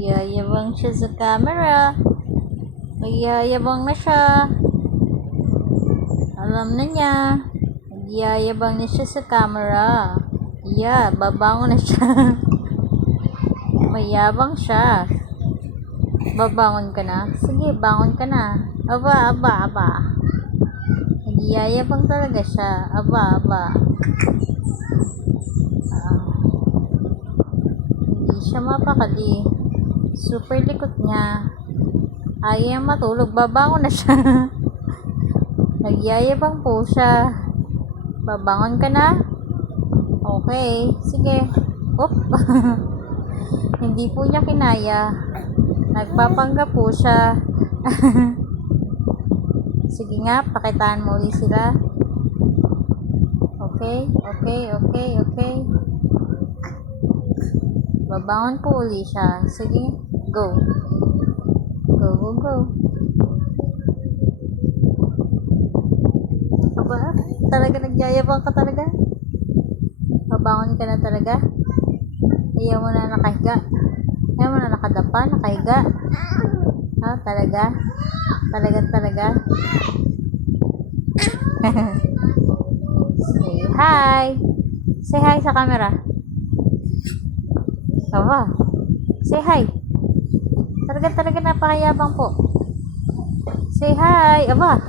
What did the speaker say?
Yayabang siya sa camera. Magyayabang na siya. Alam na niya. Magyayabang na siya sa camera. Yeah, babangon na siya. Mayabang siya. Babangon ka na? Sige, bangon ka na. Aba. Nagyayabang talaga siya. Aba. Hindi siya mapakali. Super likot niya. Ayaw matulog. Babangon na siya. Nagyayabang po siya. Babangon ka na? Okay. Sige. Oop. Hindi po niya kinaya. Nagpapangga po siya. Sige nga, pakitaan mo ulit sila. Okay. Babangon po ulit siya. Sige, go. Go. Aba, talaga nagyayabang ka talaga? Babangon ka na talaga? Ayaw mo na nakahiga? Ayaw mo na nakadapa, nakahiga? Ha, talaga? Talaga? Say hi! Say hi sa camera. Aba, say hi. Talaga napakayabang po. Say hi. Aba.